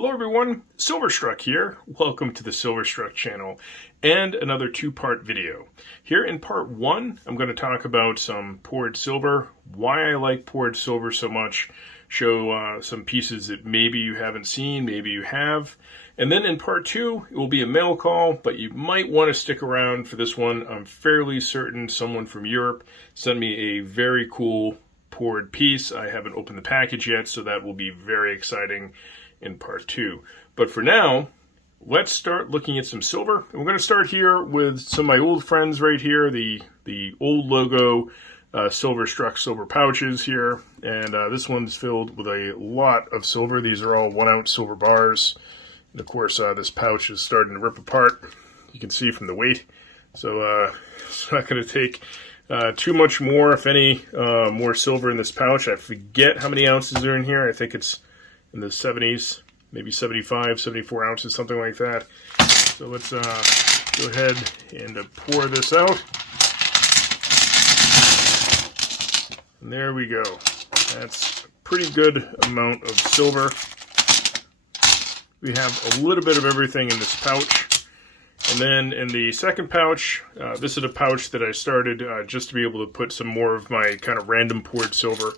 Hello everyone, Silverstruck here. Welcome to the Silverstruck channel and another two-part video. Here in part one, I'm going to talk about some poured silver, why I like poured silver so much, show some pieces that maybe you haven't seen, maybe you have. And then in part two, it will be a mail call, but you might want to stick around for this one. I'm fairly certain someone from Europe sent me a very cool poured piece. I haven't opened the package yet, so that will be very exciting in part two. But for now, let's start looking at some silver. And we're going to start here with some of my old friends right here, the old logo Silverstruck silver pouches here. And this one's filled with a lot of silver. These are all 1 ounce silver bars. And of course, this pouch is starting to rip apart. You can see from the weight. So it's not going to take too much more, if any, more silver in this pouch. I forget how many ounces are in here. I think it's in the 70s, maybe 75, 74 ounces, something like that. So let's go ahead and pour this out. And there we go. That's a pretty good amount of silver. We have a little bit of everything in this pouch. And then in the second pouch, this is a pouch that I started just to be able to put some more of my kind of random poured silver.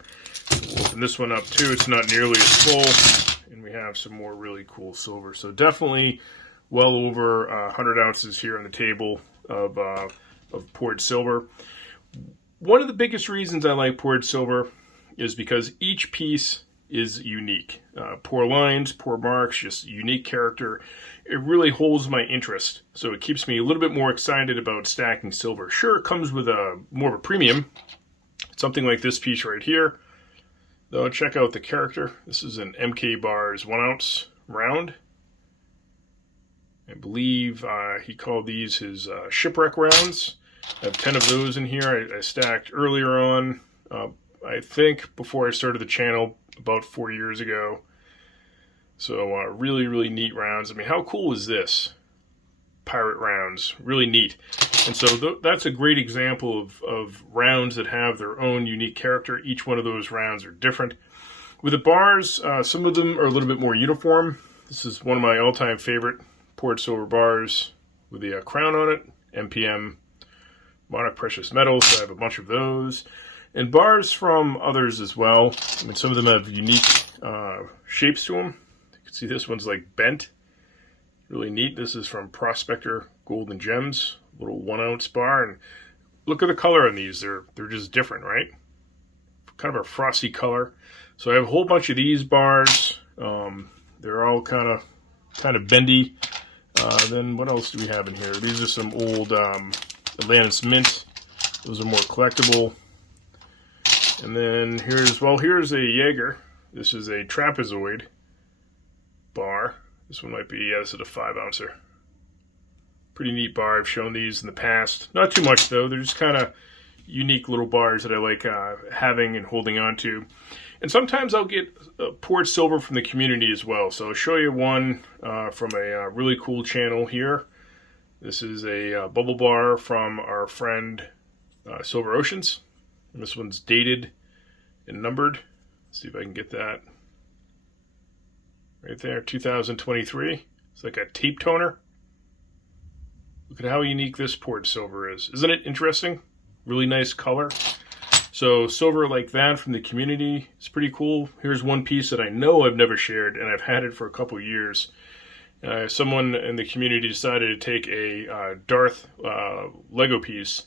We'll open this one up too. It's not nearly as full, and we have some more really cool silver. So definitely well over 100 ounces here on the table of poured silver. One of the biggest reasons I like poured silver is because each piece is unique. Pour lines, pour marks, just unique character. It really holds my interest, so it keeps me a little bit more excited about stacking silver. Sure, it comes with more of a premium. Something like this piece right here. Though, check out the character. This is an MK Bars 1 ounce round. I believe he called these his shipwreck rounds. I have 10 of those in here. I stacked earlier on, I think before I started the channel about 4 years ago. So really, really neat rounds. I mean, how cool is this? Pirate rounds, really neat. And so that's a great example of rounds that have their own unique character. Each one of those rounds are different. With the bars, some of them are a little bit more uniform. This is one of my all-time favorite poured silver bars with the crown on it. MPM Monarch Precious Metals, so I have a bunch of those. And bars from others as well. I mean, some of them have unique shapes to them. You can see this one's like bent. Really neat. This is from Prospector Gold and Gems, little 1 ounce bar, and look at the color on these. They're just different, right? Kind of a frosty color. So I have a whole bunch of these bars. They're all kind of bendy. Then what else do we have in here? These are some old Atlantis Mint. Those are more collectible. And then here's a Jaeger. This is a trapezoid bar. This one might be, yeah, this is a 5 ouncer. Pretty neat bar. I've shown these in the past. Not too much, though. They're just kind of unique little bars that I like having and holding on to. And sometimes I'll get poured silver from the community as well. So I'll show you one from a really cool channel here. This is a bubble bar from our friend Silver Oceans. And this one's dated and numbered. Let's see if I can get that. Right there, 2023. It's like a tape toner. Look at how unique this poured silver is. Isn't it interesting? Really nice color. So silver like that from the community is pretty cool. Here's one piece that I know I've never shared, and I've had it for a couple years. Someone in the community decided to take a Darth Lego piece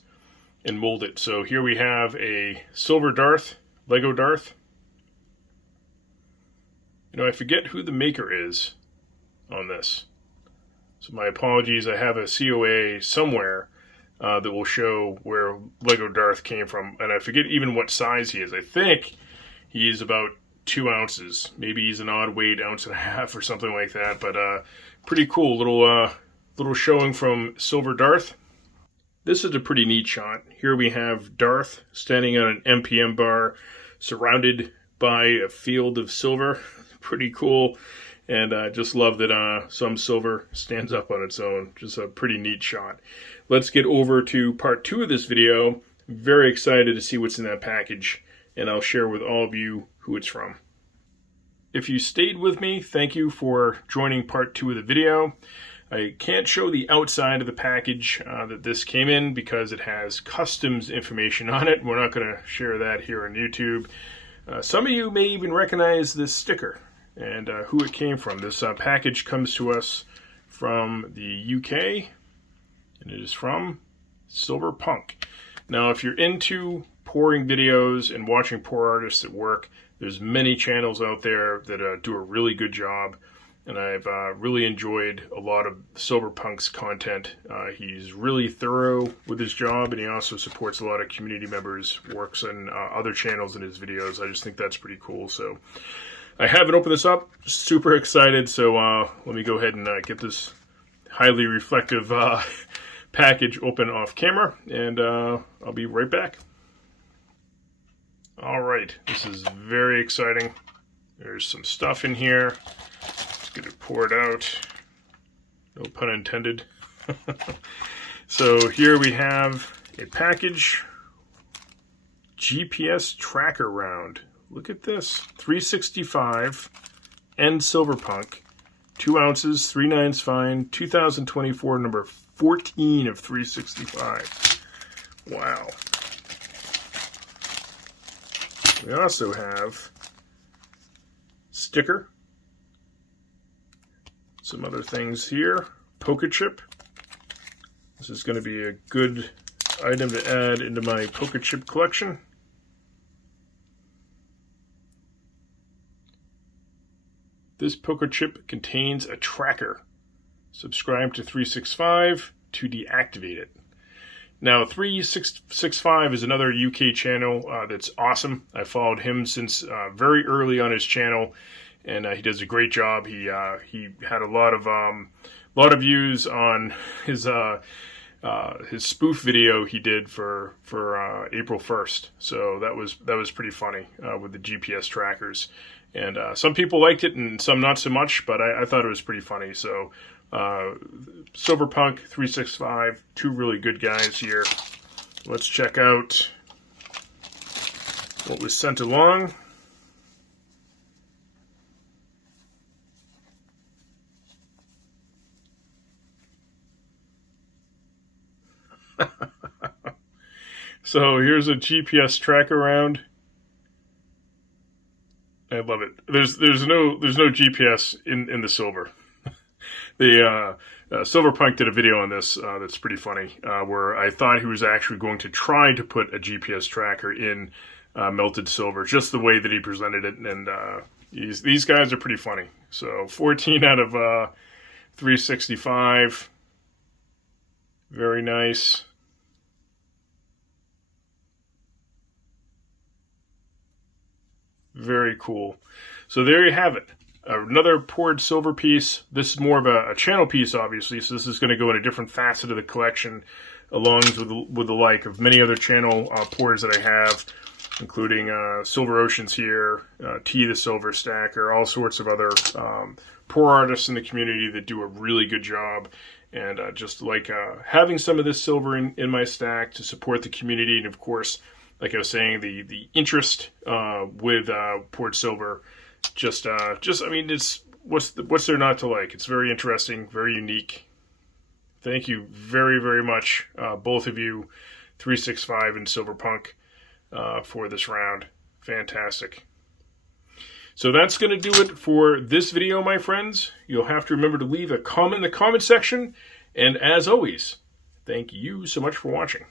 and mold it. So here we have a silver Darth, Lego Darth. You know, I forget who the maker is on this. So my apologies. I have a COA somewhere that will show where Lego Darth came from. And I forget even what size he is. I think he is about 2 ounces. Maybe he's an odd weight, 1.5 ounces or something like that. But pretty cool little showing from Silver Darth. This is a pretty neat shot. Here we have Darth standing on an MPM bar surrounded by a field of silver. Pretty cool, and I just love that some silver stands up on its own. Just a pretty neat shot. Let's get over to part 2 of this video. Very excited to see what's in that package, and I'll share with all of you who it's from. if you stayed with me, thank you for joining part 2 of the video. I can't show the outside of the package that this came in because it has customs information on it. We're not going to share that here on YouTube. Some of you may even recognize this sticker and who it came from. This package comes to us from the UK, and it is from Silverpunk. Now, if you're into pouring videos and watching pour artists at work, there's many channels out there that do a really good job, and I've really enjoyed a lot of Silverpunk's content. He's really thorough with his job, and he also supports a lot of community members, works on other channels in his videos. I just think that's pretty cool. So I haven't opened this up, super excited, so let me go ahead and get this highly reflective package open off camera, and I'll be right back. Alright, this is very exciting. There's some stuff in here. Let's get it poured out. No pun intended. So here we have a package. GPS tracker round. Look at this. 365 and Silverpunk. 2 ounces, 3/9 fine, 2024, number 14 of 365. Wow. We also have sticker, some other things here, Poke Chip. This is going to be a good item to add into my Poke Chip collection. This Poke Chip contains a tracker. Subscribe to 365 to deactivate it. Now, 365 is another UK channel that's awesome. I followed him since very early on his channel, and he does a great job. He had a lot of views on his spoof video he did for April 1st. So that was pretty funny with the GPS trackers. And some people liked it and some not so much, but I thought it was pretty funny. So Silverpunk, 365, 2 really good guys here. Let's check out what was sent along. So here's a GPS tracker round. I love it. There's no GPS in the silver. The Silverpunk did a video on this that's pretty funny, where I thought he was actually going to try to put a GPS tracker in melted silver, just the way that he presented it, and these guys are pretty funny. So 14 out of 365. Very nice. Very cool. So there you have it. Another poured silver piece. This is more of a channel piece, obviously, so this is going to go in a different facet of the collection, along with the like of many other channel pours that I have, including Silver Oceans here, T the Silver Stacker, all sorts of other pour artists in the community that do a really good job. And just like having some of this silver in my stack to support the community, and of course, like I was saying, the interest with poured silver. Just I mean, it's what's there not to like? It's very interesting, very unique. Thank you very, very much, both of you, 365 and Silverpunk, for this round. Fantastic. So that's going to do it for this video, my friends. You'll have to remember to leave a comment in the comment section. And as always, thank you so much for watching.